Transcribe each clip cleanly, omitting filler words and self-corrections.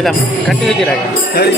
எல்லாம் கட்டி வைக்கிறாங்க. சரி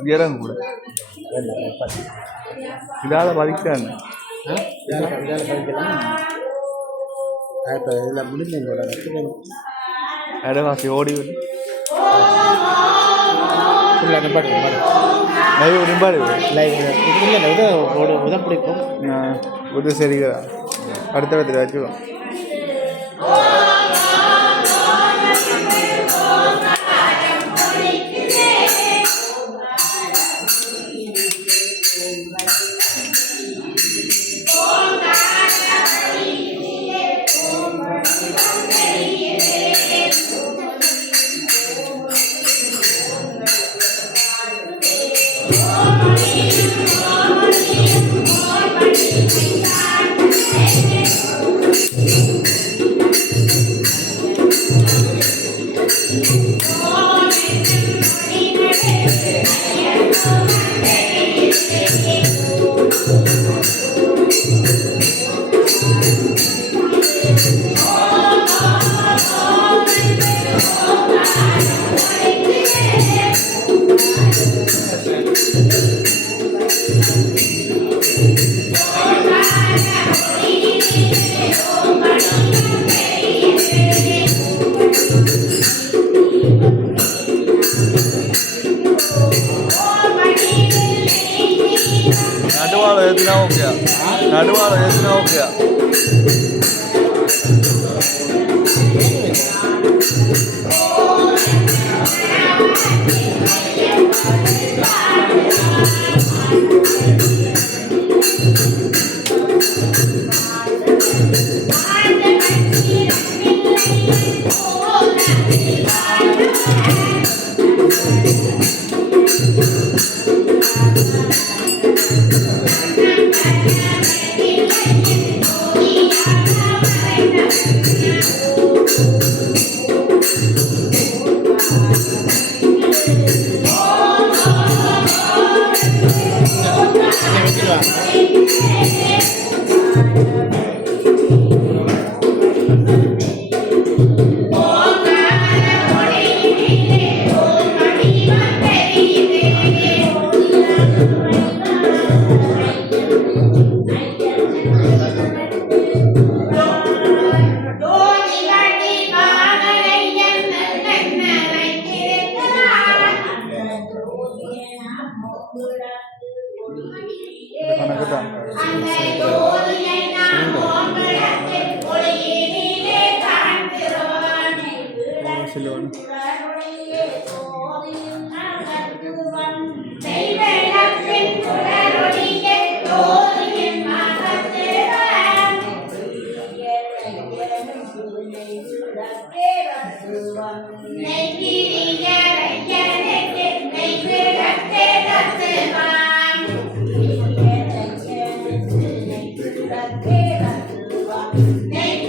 உயரம் கூட இதால பதிக்கிறாங்க இப்போ இதில் முடிஞ்சவங்களோட இடவாசி ஓடி ஃபுல்லாக நிப்பாடு லைவ் நிப்பாடு லைவ் இல்லை உத பிடிக்கும் இது சரிங்க அடுத்த இடத்துல வச்சுக்கோ நடுவாளம் ஏற்றினா ஓகே நடுவாளம் ஏற்றினா ஓகே Thank you.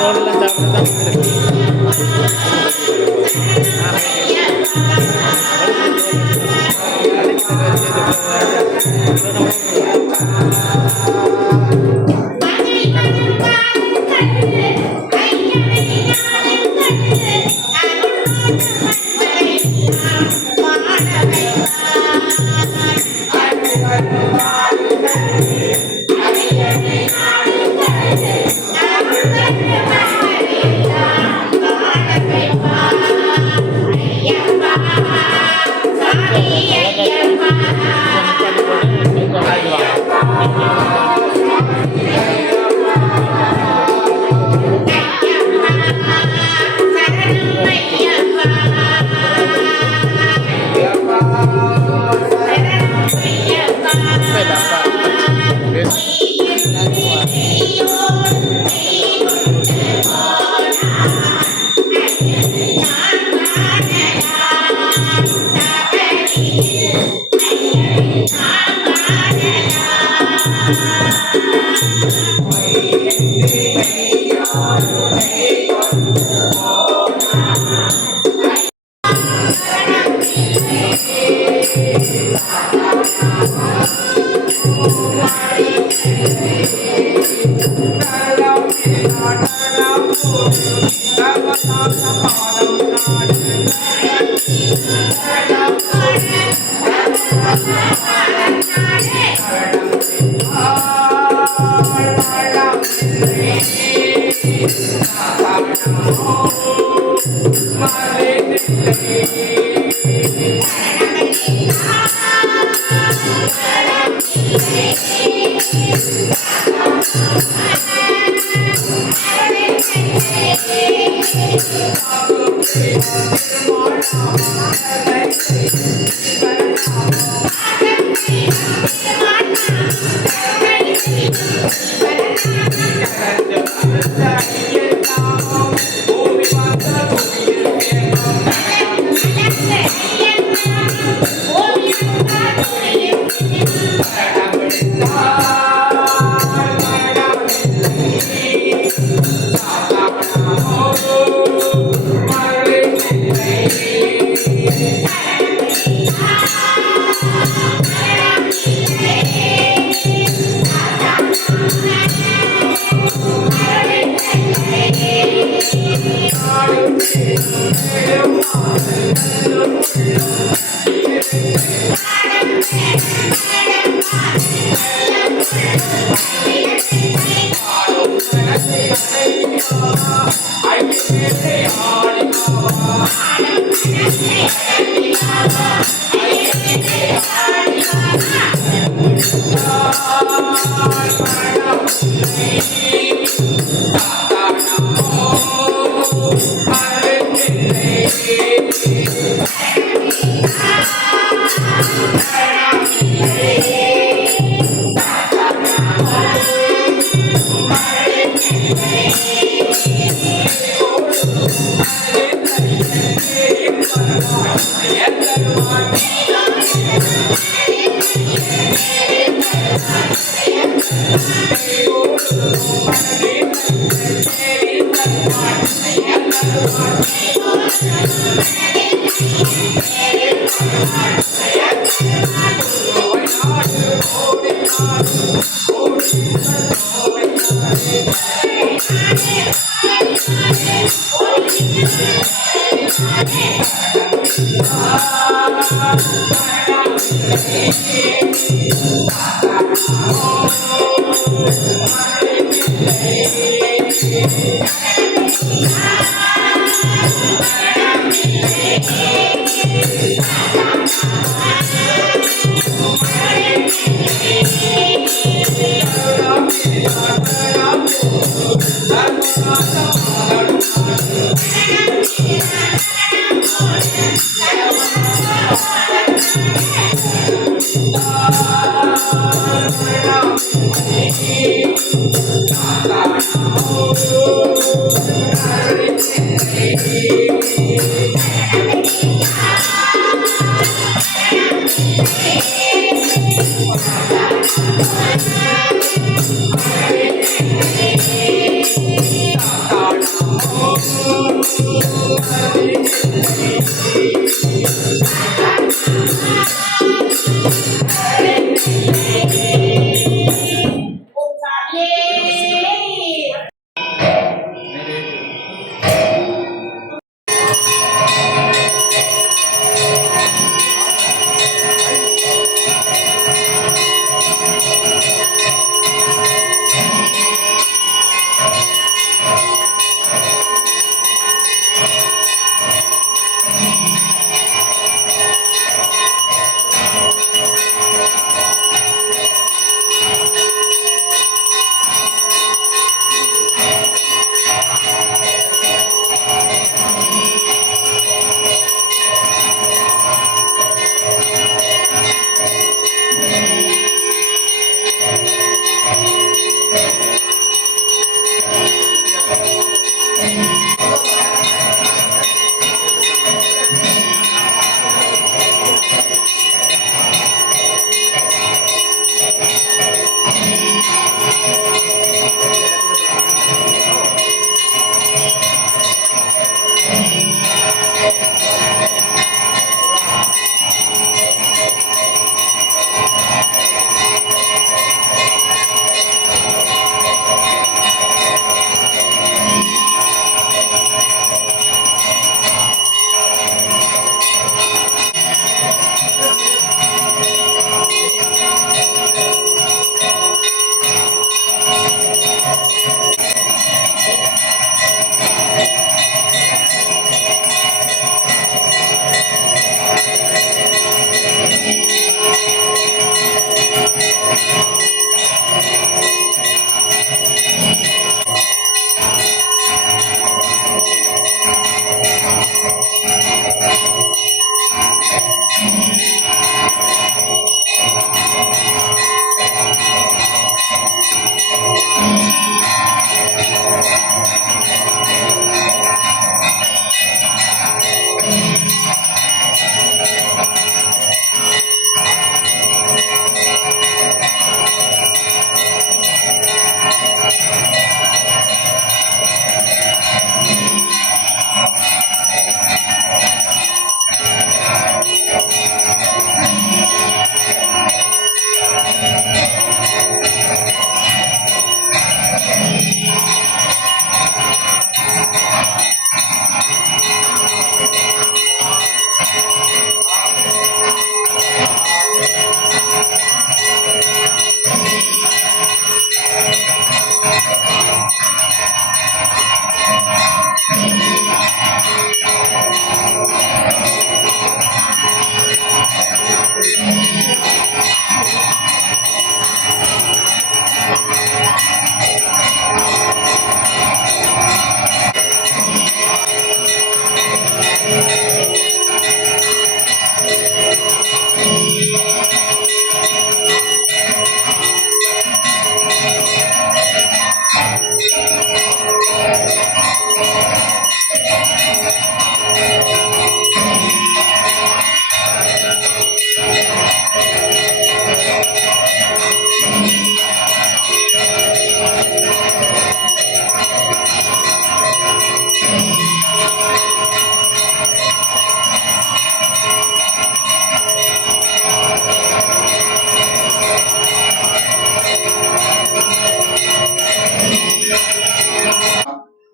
ரோடெல்லாம் சாப்பிட்டு I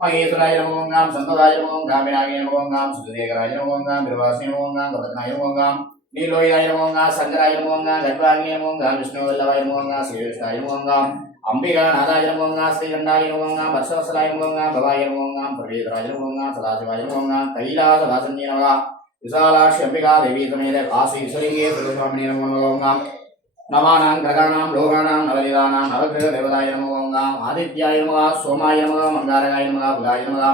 महेश्वराय नमो गाम संतदाय नमो गाम विनायकाय नमो गाम सुदेकराय नमो गाम विरवासिने नमो गाम गतनाय नमो गाम நீலோயாய நமோங்க சங்கராய நமோங்க கர்ப்பாகிய நமோங்க விஷ்ணுவல்லவாய நமோங்க ஸ்ரீவிஷ்ணாய நமோங்க அம்பிகா நாராய நமோங்க ஸ்ரீகண்டாய நமோங்க வர்ஷவசலாய நமோங்க பவாய நமோங்க பிரவேதராய நமோங்க சதாசிவாய நமோங்க கைலாசவாசன்ய நமக விசாலாட்சி அம்பிகா தேவி சமேத காசி ஈஸ்வரியே சுவாமினி நமோங்க நவானாம் கிரகாணாம் லோகானாம் நவநிதானாம் நவகிரக தேவதாய நமோங்க ஆதித்யாய நமக சோமாய நமக மங்காரகாய நமக புதாய நமக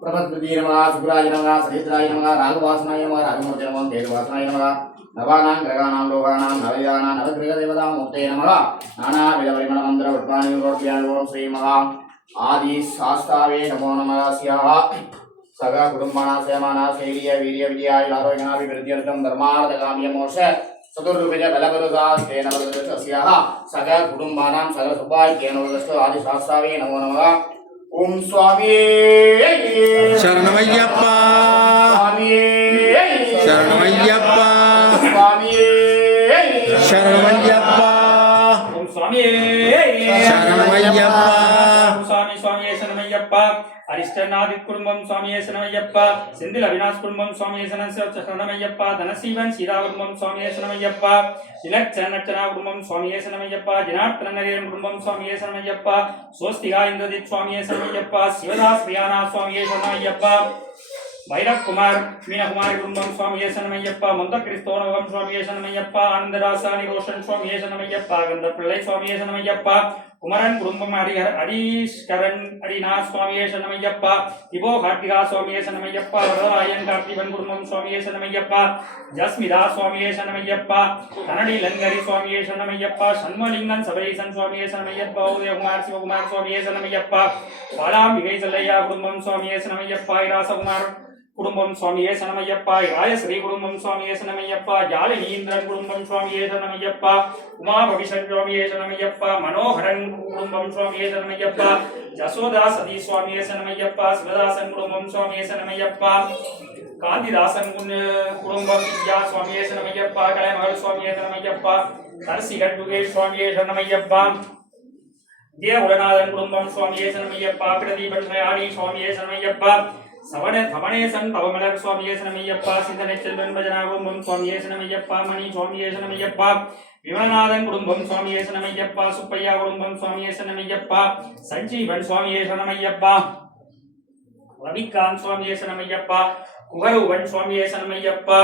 பிரபத்பதி நமக சுக்ராய நமக சனித்ராய நமக ராகுவாசனாய நமக ராகுமூர்த்தி நமக கேதுவாசனாய நமக நவானாம் கிரகாணாம் லோகானாம் நவநிதானாம் நவகிரக தேவதா மூர்த்தே நமக நானா விதபரிமள மந்திர உட்பாணியோம் ஸ்ரீ மகா ஆதி சாஸ்தாவே நமோ நமக ஸ்யாஹ சக குடும்பானா சேமானா சைலிய வீரிய விஜயாய் ஆரோக்கியனாபிவிருத்தியர்த்தம் தர்மார்த்த காமிய மோஷ சதுர்விஜ பலபருதாஸ்தேன வதஸ்யாஹ சக குடும்பானாம் சக சுபாய்க்கேன வதஸ்து ஆதி சாஸ்தாவே நமோ நமக ஓம் சுவாமியே சரணமையப்பா சுவாமியே சரணமையப்பா சுவாமியே சரணமையப்பா ஓம் சுவாமியே சரணமையப்பா சுவாமி சுவாமியே சரணமையப்பா அரிஷ்டநாதி குடும்பம் சுவாமியே சரணமையப்பா செந்தில் அவினாஷ் குடும்பம் சுவாமியே சரணமையப்பா தனசீவன் சீதா குடும்பம் சுவாமியே சரணமையப்பா இலச்சனச்சனா குடும்பம் சுவாமியே சரணமையப்பா ஜனார்த்தன நரேன் குடும்பம் சுவாமியே சரணமையப்பா சோஸ்திகா இந்திரஜித் சுவாமியே சரணமையப்பா சிவதாஸ் பிரியானா சுவாமியே சரணமையப்பா வைரகுமார் மீனகுமாரி குடும்பம் சுவாமியே சரணமையப்பா மொந்த கிறிஸ்தோனவகம் சுவாமியே சரணமையப்பா ஆனந்தராசானி ரோஷன் சுவாமியே சரணமையப்பா கந்த பிள்ளை சுவாமியே சரணமையப்பா குமரன் குடும்பம் ஹரீஷ்கரன் ஹரிநா சுவாமியே சரணமையப்பா இபோ கார்த்திகா சுவாமியே சரணமையப்பா வரதராயன் கார்த்திகன் குடும்பம் சுவாமியே சரணமையப்பா ஜஸ்மிதா சுவாமியே சரணமையப்பா கனடி லங்கரி சுவாமியே சரணமையப்பா சண்மலிங்கன் சபரீசன் சுவாமியே சரணமையப்பா உதயகுமார் சிவகுமார் சுவாமியே சரணமையப்பா பாலாம்பிகை செல்லையா குடும்பம் சுவாமியே சரணமையப்பா ராசகுமார் குடும்பம் சுவாமியே சரணமையப்பா ராயஸ்ரீ குடும்பம் சுவாமியே சரணமையப்பா ஜாலினீந்திரன் குடும்பம் சுவாமியே சரணமையப்பா உமா பவிஷன் சுவாமியே சரணமையப்பா மனோகரன் குடும்பம் சுவாமியே சரணமையப்பா யசோதா சதி சுவாமியே சரணமையப்பா சிவதாசன் குடும்பம் சுவாமியே சரணமையப்பா காந்திதாசன் குடும்பம் வித்யா சுவாமியே சரணமையப்பா கலைமகள் சுவாமியே சரணமையப்பா தரிசிகன் யுகேஷ் சுவாமியே சரணமையப்பா தேவகுலநாதன் குடும்பம் சுவாமியே சரணமையப்பா பிரதீபன் சயானி சுவாமியே சரணமையப்பா சவணேசன் பவமலர் சுவாமியே சரணமையப்பா சிந்தனை செல்வன் பஜனா குடும்பம் சுவாமியே சரணமையப்பா மணி சுவாமியே சரணமையப்பா விமலநாதன் குடும்பம் சுவாமியே சரணமையப்பா சுப்பையா குடும்பம் சுவாமியே சரணமையப்பா சஞ்சீவன் சுவாமியே சரணமையப்பா ரவிகாந்த் சுவாமியே சரணமையப்பா குகருவன் சுவாமியே சரணமையப்பா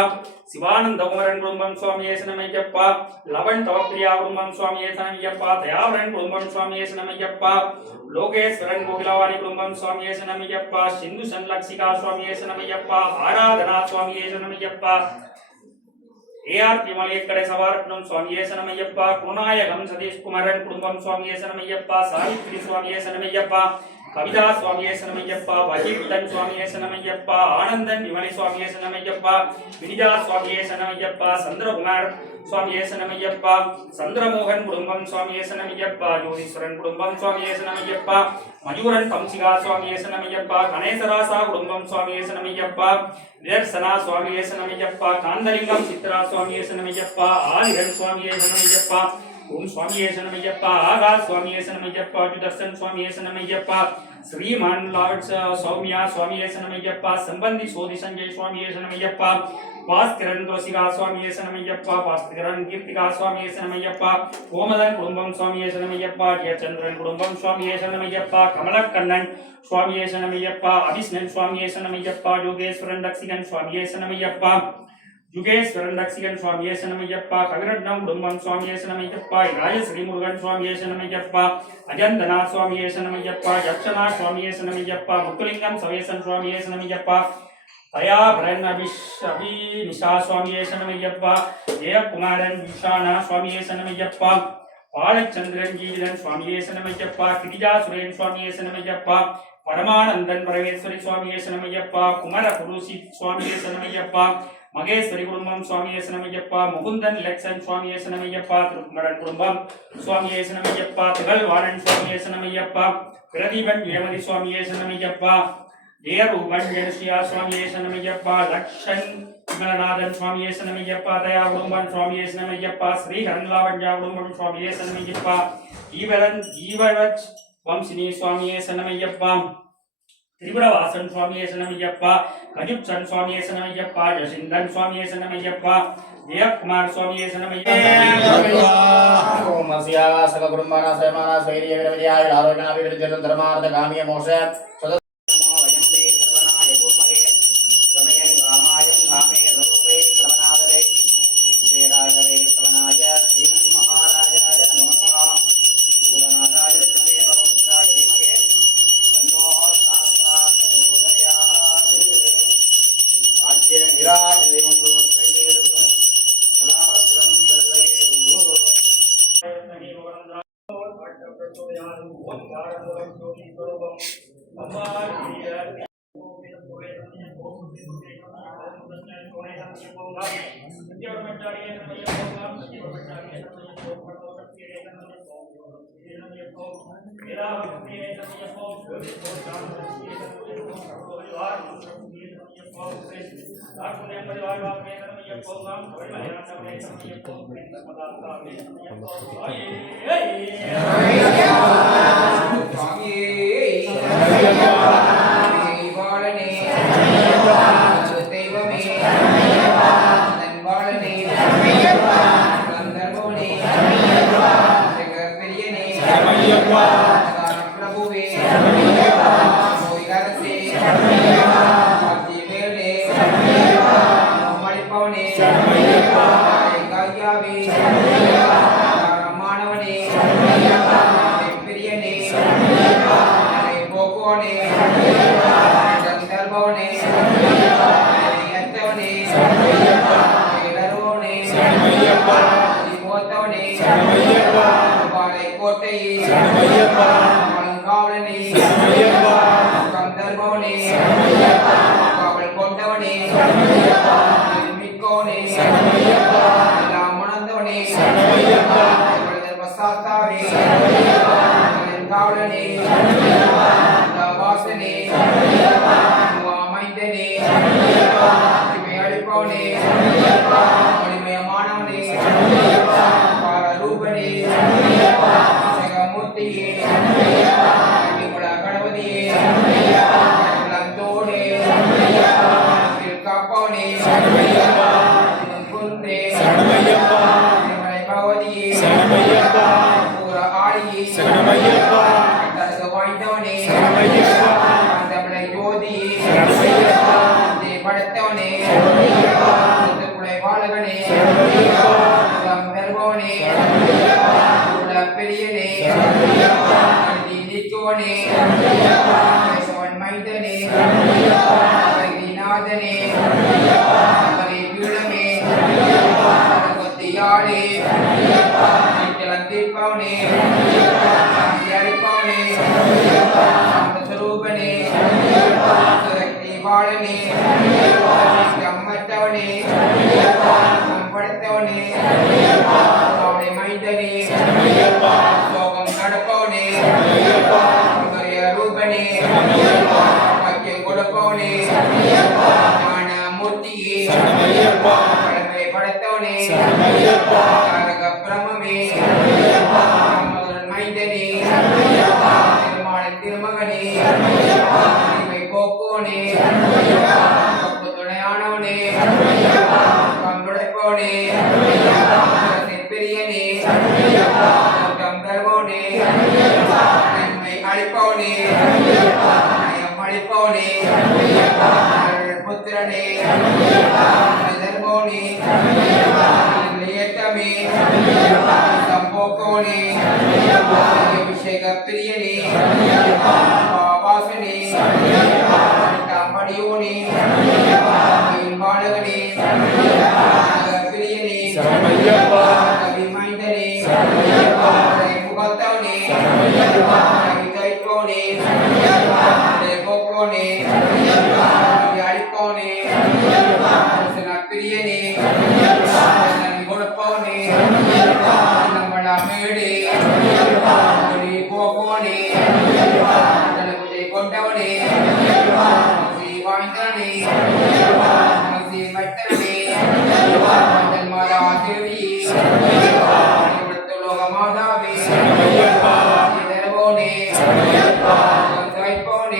சிவானந்த குமரன் குடும்பம் சுவாமியே சரணமையப்பா லவன் தவப்பிரியா குடும்பம் சுவாமியே சரணமையப்பா தயாவரன் குடும்பம் சுவாமியே சரணமையப்பா லோகேஸ்வரன் கோகிலவாணி குடும்பம் சுவாமியே சரணமையப்பா சிந்து சன்லக்ஷிகா சுவாமியே சரணமையப்பா ஆராதனா சுவாமியே சரணமையப்பா ஏஆர் மலையக்கடை சவாரட்னம் சுவாமியே சரணமையப்பா குணநாயகம் சதீஷ் குமரன் குடும்பம் சுவாமியே சரணமையப்பா சாவித்ரி சுவாமியே சரணமையப்பா கவிதா சுவாமியே சரணமையப்பா வஜீர்தன் சுவாமியே சரணமையப்பா ஆனந்தன் விமலை சுவாமியே சரணமையப்பா வினிதா சுவாமியே சரணமையப்பா சந்திரகுமார் சுவாமியே சரணமையப்பா சந்திரமோகன் குடும்பம் சுவாமியே சரணமையப்பா ஜோதீஸ்வரன் குடும்பம் சுவாமியே சரணமையப்பா மயூரன் கம்சிகா சுவாமியே சரணமையப்பா கணேசராசா குடும்பம் சுவாமியே சரணமையப்பா விதர்சனா சுவாமியே சரணமையப்பா காந்தலிங்கம் சித்ரா சுவாமியே சரணமையப்பா ஆதிரன் சுவாமியே சரணமையப்பா ஓம் சுவாமியே சரணமையப்பா ஆகா சுவாமியே சரணமையப்பா ஜுதர்சன் சுவாமியே சரணமையப்பா ஸ்ரீமான் லாவட் சௌமியா சுவாமியே சரணமையப்பா சம்பந்தி சோதி சஞ்சய் சுவாமியே சரணமையப்பா பாஸ்கரன் தோசிகா சுவாமியே சரணமையப்பா பாஸ்கரன் கீர்த்திகா சுவாமியே சரணமையப்பா கோமதன் குடும்பம் சுவாமியே சரணமையப்பா ஜெயச்சந்திரன் குடும்பம் சுவாமியே சரணமையப்பா கமலக்கண்ணன் சுவாமியே சரணமையப்பா அபிஷ்ணன் சுவாமியே சரணமையப்பா யோகேஸ்வரன் தக்ஷிகன் சுவாமியே சரணமையப்பா யுகேஸ்வரன் தக்ஷிகன் சுவாமியே சரணமையப்பா கவிரட்னம் குடும்பம் சுவாமியே சரணமையப்பா ராஜஸ்ரீ முருகன் சுவாமியே சரணமையப்பா அஜந்தனா சுவாமியே சரணமையப்பா யக்ஷனா சுவாமியே சரணமையப்பா முத்துலிங்கம் சவேசன் சுவாமியே சரணமையப்பா தயாபரன் அபிநிஷா சுவாமியே சரணமையப்பா ஜெயக்குமாரன் விஷானா சுவாமியே சரணமையப்பா பாலச்சந்திரன் ஜீவிதன் சுவாமியே சரணமையப்பா கிரிஜா சுரேன் சுவாமியே சரணமையப்பா பரமானந்தன் பரமேஸ்வரி சுவாமியே சரணமையப்பா குமர குருசி சுவாமியே சரணமையப்பா மகேஸ்வரி குடும்பம் சுவாமியே சரணமையப்பா முகுந்தன் லக்ஷன் சுவாமியே சரணமையப்பா திருக்குமரன் குடும்பம் சுவாமியே சரணமையப்பா திகழ்வாணன் சுவாமியே சரணமையப்பா பிரதீபன் ஏமதி சுவாமியே சரணமையப்பா ஜெயரூபன் ஜெயஸ்ரீயா சுவாமியே சரணமையப்பா லக்ஷன் விமலநாதன் சுவாமியே சரணமையப்பா தயா குடும்பம் சுவாமியே சரணமையப்பா ஸ்ரீஹரன் லாவண்யா குடும்பம் சுவாமியே சரணமையப்பா ஈவரஜ் வம்சினி சுவாமியே சரணமையப்பா திரிபுரவாசன் சுவாமியே சரணமையப்பா கஜுப்சன் சுவாமியே சரணமையப்பா ஜசிந்தன் சுவாமியே சரணமையப்பா ஜெயக்குமார் சுவாமியே சரணமையப்பா ஓம் அஸ்யா சக குடும்பானா சேமானா ஸ்வைரிய விரவியாய ஆரோக்கியாபிவிருத்தி தர்மார்த்த காமிய மோஷ சதநமோ வயம் வே சர்வநாய கூர்மகே ரமயன் காமாயம் காமே ரூபே சர்வநாதரே குபேராய வே சர்வநாய ஸ்ரீமன் மகாராஜாய நமோ நமः பூதநாதாய விஷ்ணவே பவமுத்ராய தீமகே தன்னோ சாஸ்தாத் ததோதயாத் ஆஜ்ய நிராஜ தேவம் கோத்ரைதேதும் சதாவஸ்ரம் தர்வயேது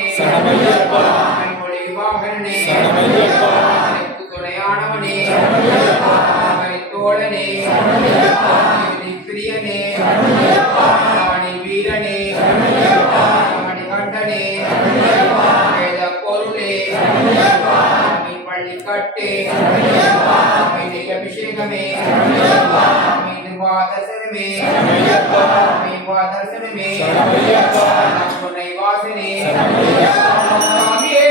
Sarvayappa சரணமையப்பே சுவாமி நெய்யபிஷேகமே சுவாமி நிர்வாதர்சனமே சுவாமி வாதர்சனமே நம்முனை வாசனே சுவாமியே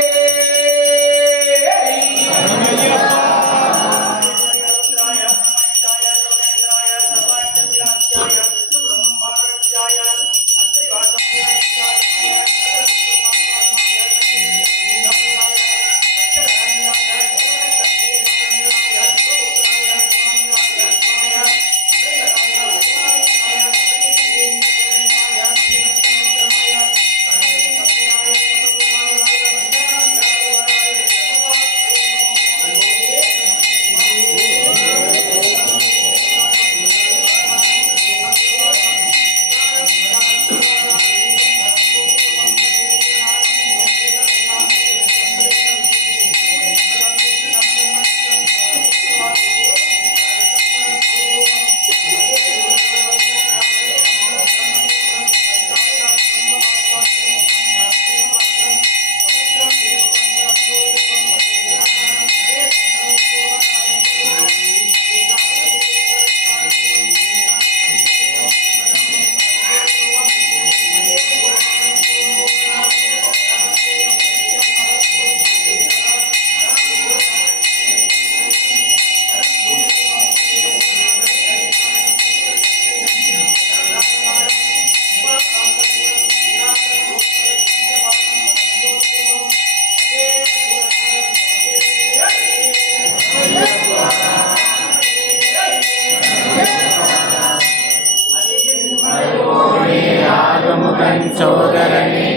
சோதரனே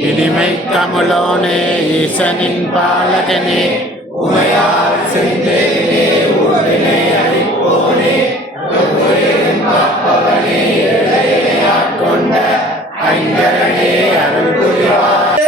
இனிமை கமலோனே ஈசனின் பாலகனே உமையால் செந்தேனே ஊரினை அளிப்போனே காப்பவனே கொண்ட ஐங்கரனே அருள் புரிவாய்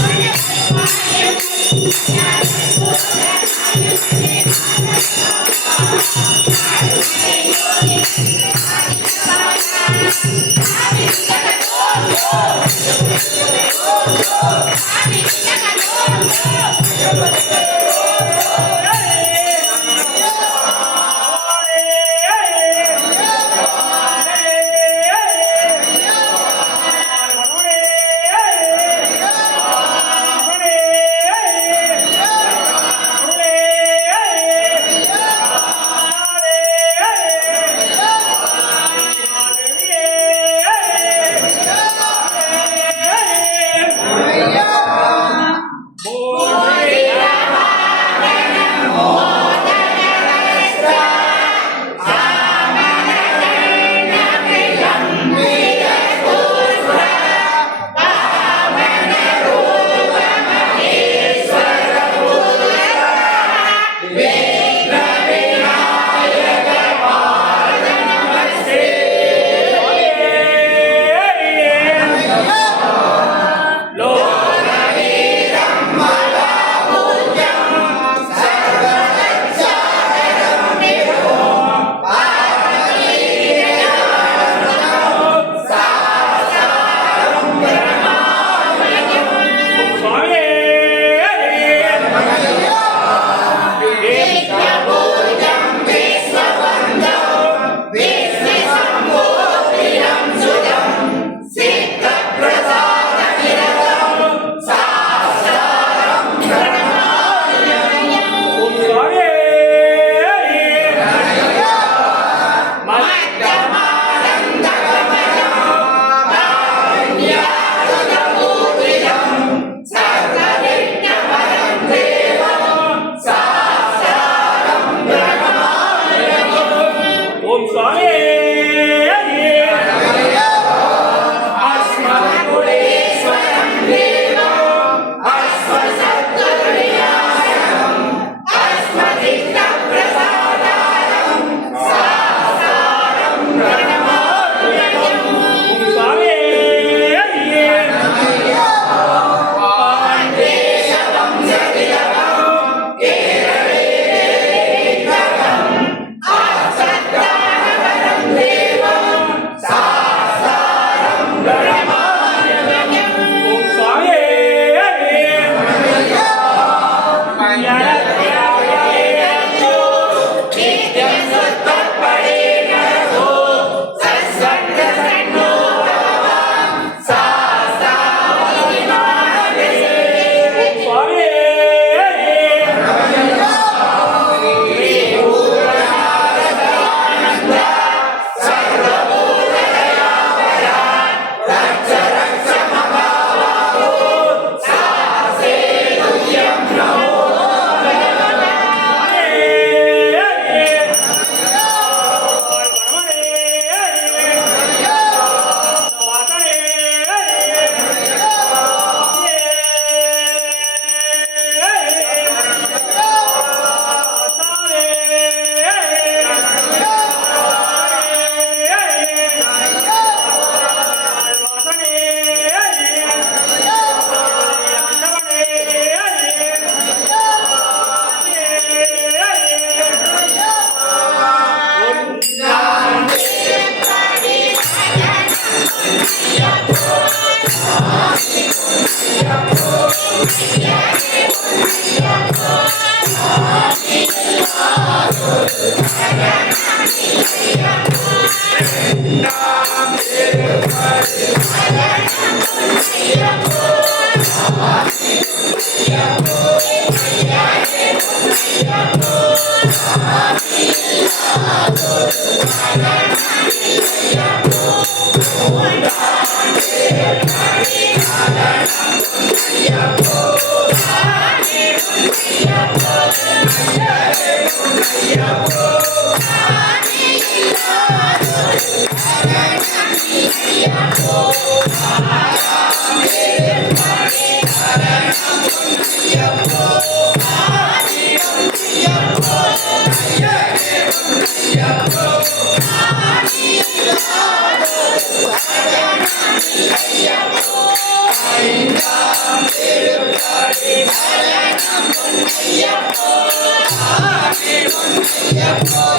Thank you. Ayya Hey!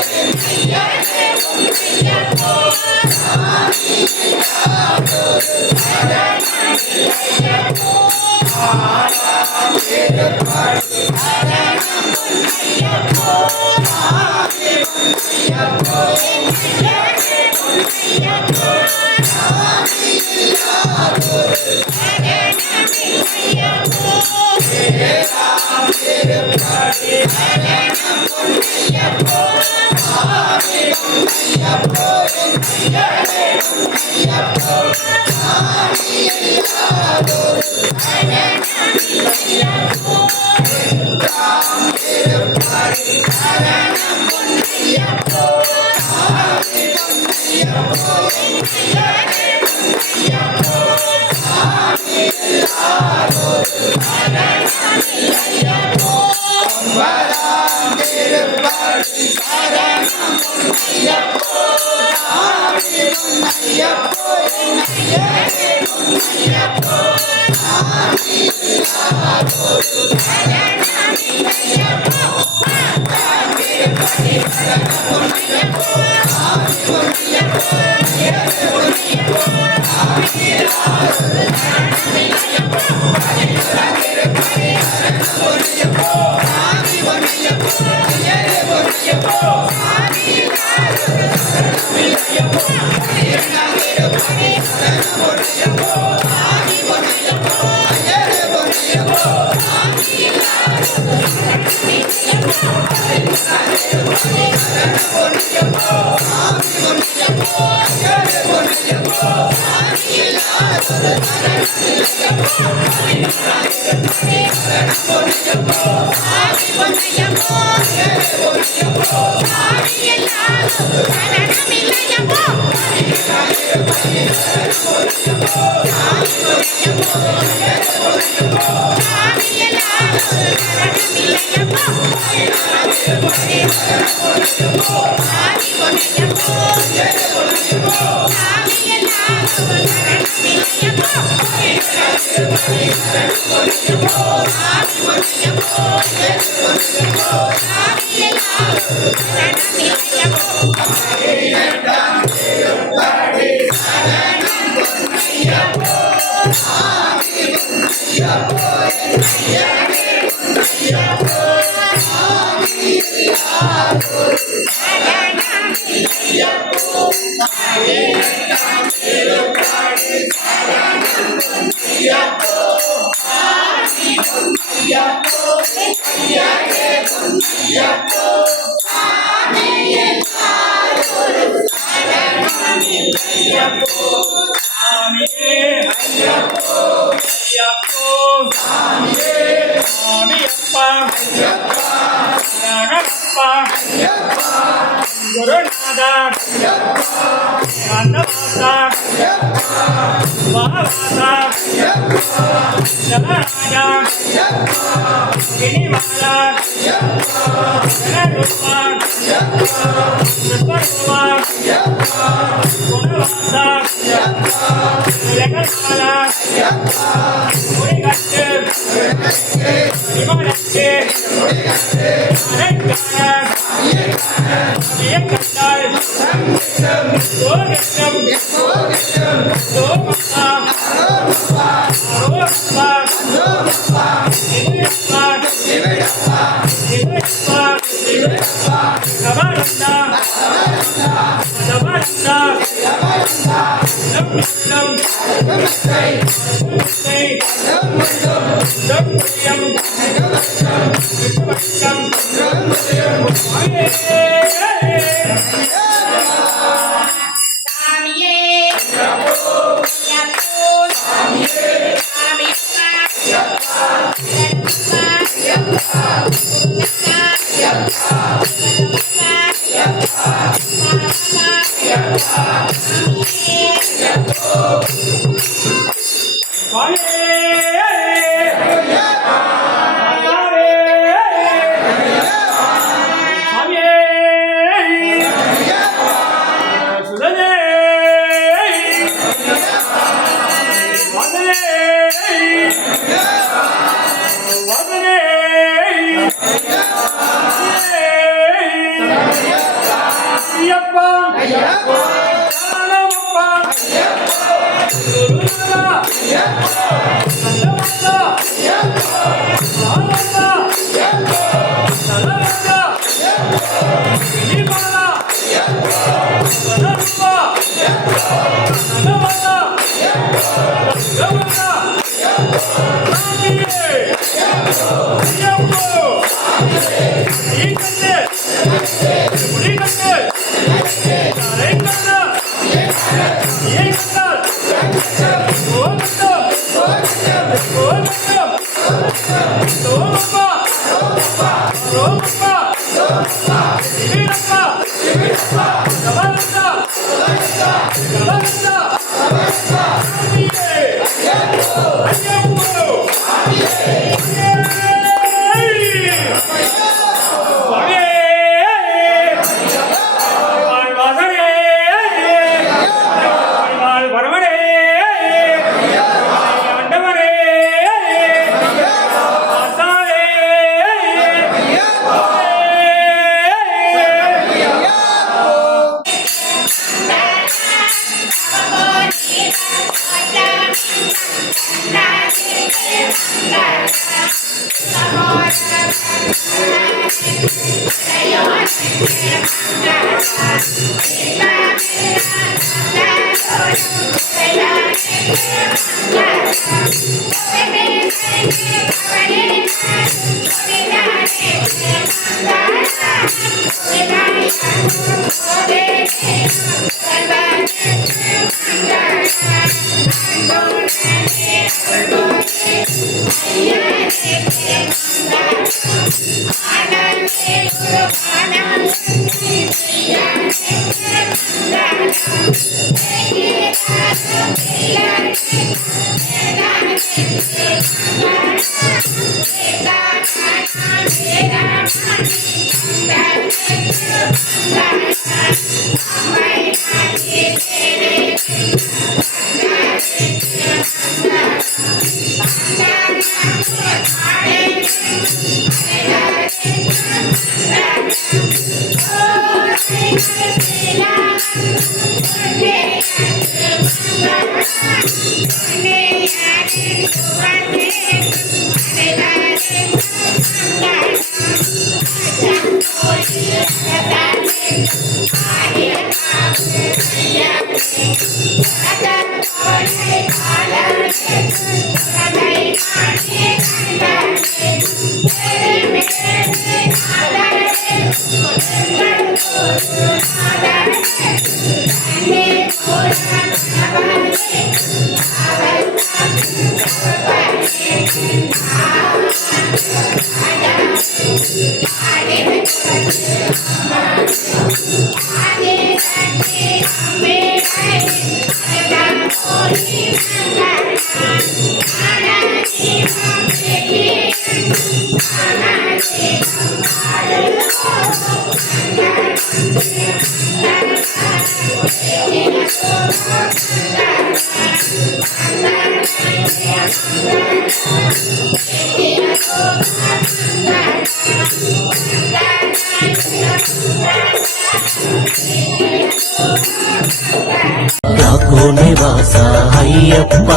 ಯಾಕೋ ನಿವಾಸ ಅಯ್ಯಪ್ಪ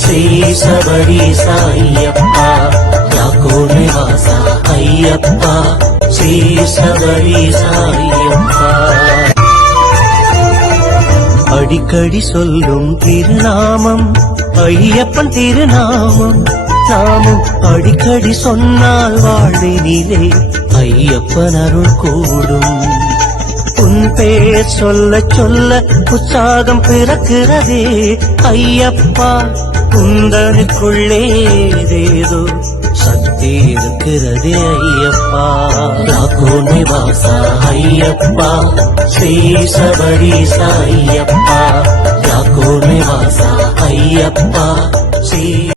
ಶ್ರೀ ಶಬರೀಶ ಅಯ್ಯಪ್ಪ ಯಾಕೋ ನಿವಾಸ ಅಯ್ಯಪ್ಪ ಶ್ರೀ ಶಬರೀಶ ಅಯ್ಯಪ್ಪ அடிக்கடி சொல்லும் திருநாமம் ஐயப்பன் திருநாமம் நாமும் அடிக்கடி சொன்னால் வாழ்வினிலே ஐயப்பன் அருள் கூடும் உன் பேர் சொல்ல சொல்ல உற்சாகம் பிறக்கிறதே ஐயப்பா குந்தனுக்குள்ளே ஏதேதோ சக்தி இருக்கிறதே ஐயப்பா யாக்கோ நிவாசா ஐயப்பா ஸ்ரீ சபரீச ஐயப்பா யாக்கோ நிவாசா ஐயப்பா ஸ்ரீ